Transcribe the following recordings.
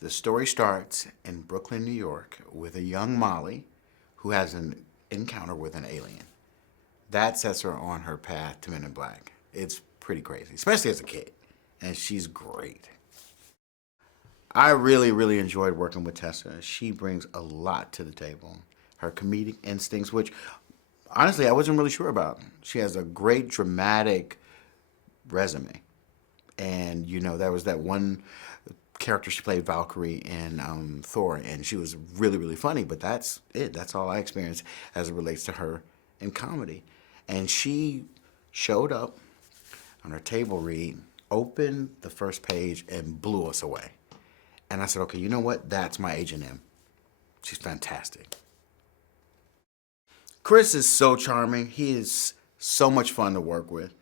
The story starts in Brooklyn, New York, with a young Molly who has an encounter with an alien. That sets her on her path to Men in Black. It's pretty crazy, especially as a kid. And she's great. I really enjoyed working with Tessa. She brings a lot to the table. Her comedic instincts, which honestly I wasn't really sure about. She has a great dramatic resume. And there was that one character she played, Valkyrie, in Thor, and she was really funny. But that's it. That's all I experienced as it relates to her in comedy. And she showed up on her table read, opened the first page, and blew us away. And I said, okay, you know what? That's my Agent M. She's fantastic. Chris is so charming. He is so much fun to work with.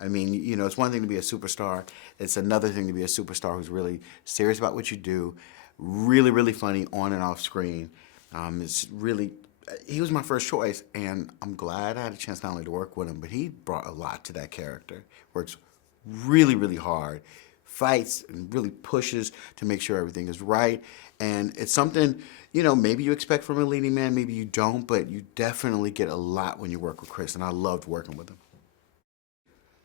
I mean, it's one thing to be a superstar. It's another thing to be a superstar who's really serious about what you do, really funny on and off screen. He was my first choice, and I'm glad I had a chance not only to work with him, but he brought a lot to that character. Works really hard, fights and really pushes to make sure everything is right. And it's something, maybe you expect from a leading man, maybe you don't, but you definitely get a lot when you work with Chris, and I loved working with him.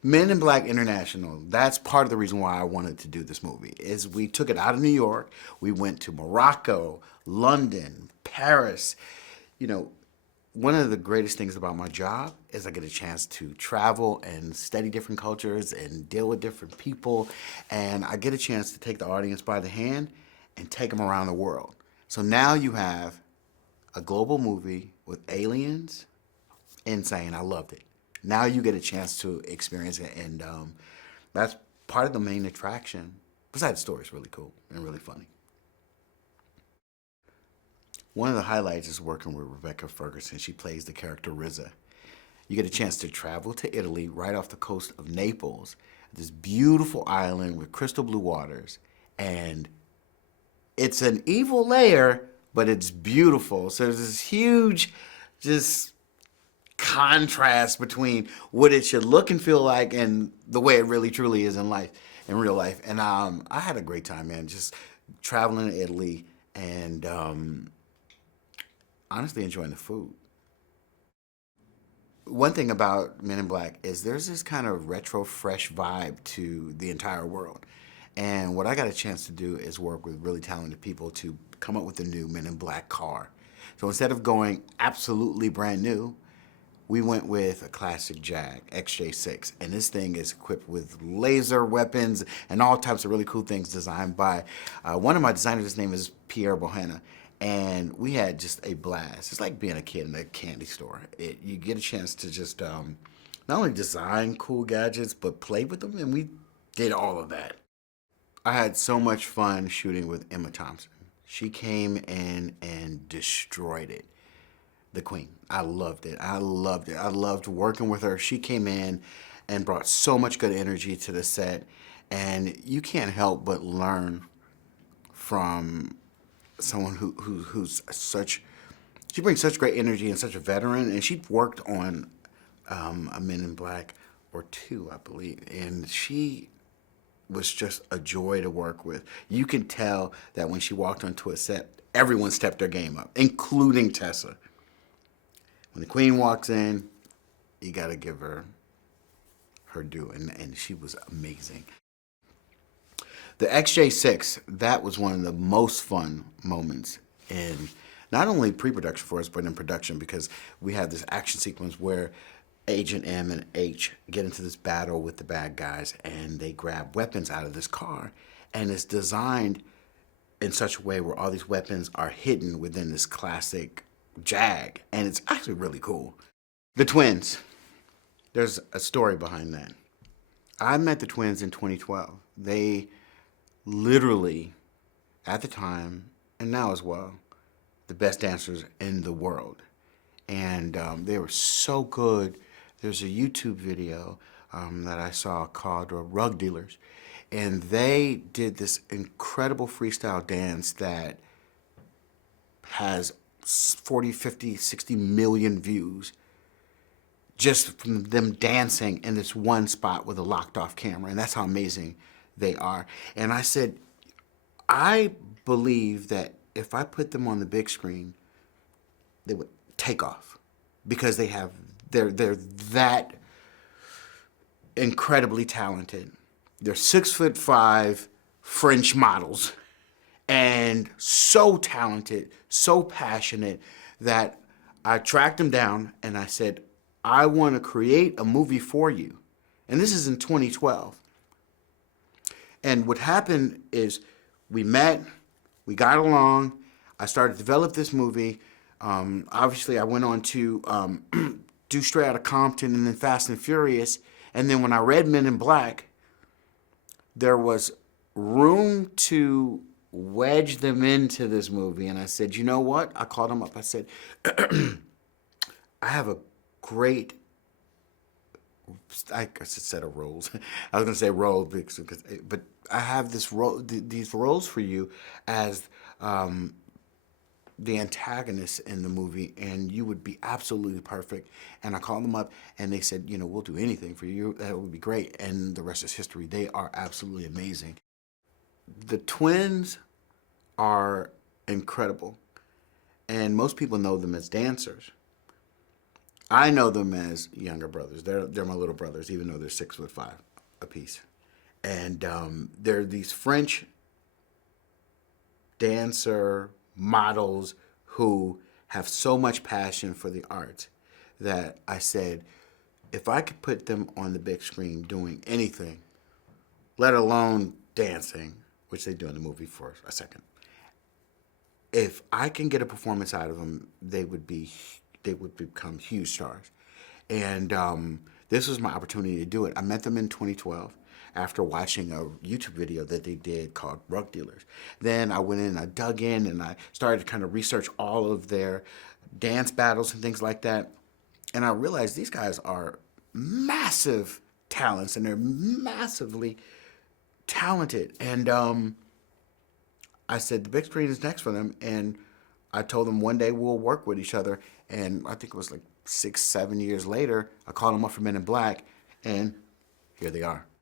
Men in Black International, that's part of the reason why I wanted to do this movie, is we took it out of New York, we went to Morocco, London, Paris. One of the greatest things about my job is I get a chance to travel and study different cultures and deal with different people, and I get a chance to take the audience by the hand and take them around the world. So now you have a global movie with aliens. Insane. I loved it. Now you get a chance to experience it, and that's part of the main attraction. Besides, the story is really cool and really funny. One of the highlights is working with Rebecca Ferguson. She plays the character Riza. You get a chance to travel to Italy, right off the coast of Naples, this beautiful island with crystal blue waters, and it's an evil layer, but it's beautiful. So there's this huge, just contrast between what it should look and feel like and the way it really truly is in real life. And I had a great time, man, just traveling to Italy and honestly enjoying the food. One thing about Men in Black is there's this kind of retro, fresh vibe to the entire world. And what I got a chance to do is work with really talented people to come up with a new Men in Black car. So instead of going absolutely brand new, we went with a classic Jag, XJ6, and this thing is equipped with laser weapons and all types of really cool things designed by one of my designers. His name is Pierre Bohanna, and we had just a blast. It's like being a kid in a candy store. You get a chance to just not only design cool gadgets, but play with them, and we did all of that. I had so much fun shooting with Emma Thompson. She came in and destroyed it. The Queen. I loved it. I loved working with her. She came in and brought so much good energy to the set, and you can't help but learn from someone who's such. She brings such great energy and such a veteran, and she worked on a Men in Black or two, I believe, and she was just a joy to work with. You can tell that when she walked onto a set, everyone stepped their game up, including Tessa. When the Queen walks in, you gotta give her her due, and she was amazing. The XJ6, that was one of the most fun moments in not only pre-production for us, but in production, because we had this action sequence where Agent M and H get into this battle with the bad guys, and they grab weapons out of this car, and it's designed in such a way where all these weapons are hidden within this classic Jag, and it's actually really cool. The twins. There's a story behind that. I met the twins in 2012. They literally, at the time, and now as well, the best dancers in the world. And they were so good. There's a YouTube video that I saw called Rug Dealers, and they did this incredible freestyle dance that has 40, 50, 60 million views just from them dancing in this one spot with a locked off camera. And that's how amazing they are. And I said, I believe that if I put them on the big screen, they would take off because they're that incredibly talented. They're 6'5" French models and so talented, so passionate that I tracked them down and I said, I want to create a movie for you. And this is in 2012. And what happened is we met, we got along, I started to develop this movie. Obviously, I went on to do Straight Outta Compton and then Fast and Furious. And then when I read Men in Black, there was room to wedge them into this movie. And I said, you know what? I called them up. I said, I have a great, I guess it's a set of roles. I was going to say role, but I have this role, these roles for you as the antagonist in the movie, and you would be absolutely perfect. And I called them up, and they said, you know, we'll do anything for you. That would be great. And the rest is history. They are absolutely amazing. The twins are incredible, and most people know them as dancers. I know them as younger brothers. They're my little brothers, even though they're 6'5" apiece. And they're these French dancer models who have so much passion for the arts that I said, if I could put them on the big screen doing anything, let alone dancing, which they do in the movie for a second, if I can get a performance out of them, they would become huge stars. And this was my opportunity to do it. I met them in 2012 after watching a YouTube video that they did called Rug Dealers. Then I went in, I dug in, and I started to kind of research all of their dance battles and things like that. And I realized these guys are massive talents, and they're massively talented. And I said, the big screen is next for them. And I told them one day we'll work with each other. And I think it was like 6, 7 years later, I called them up for Men in Black, and here they are.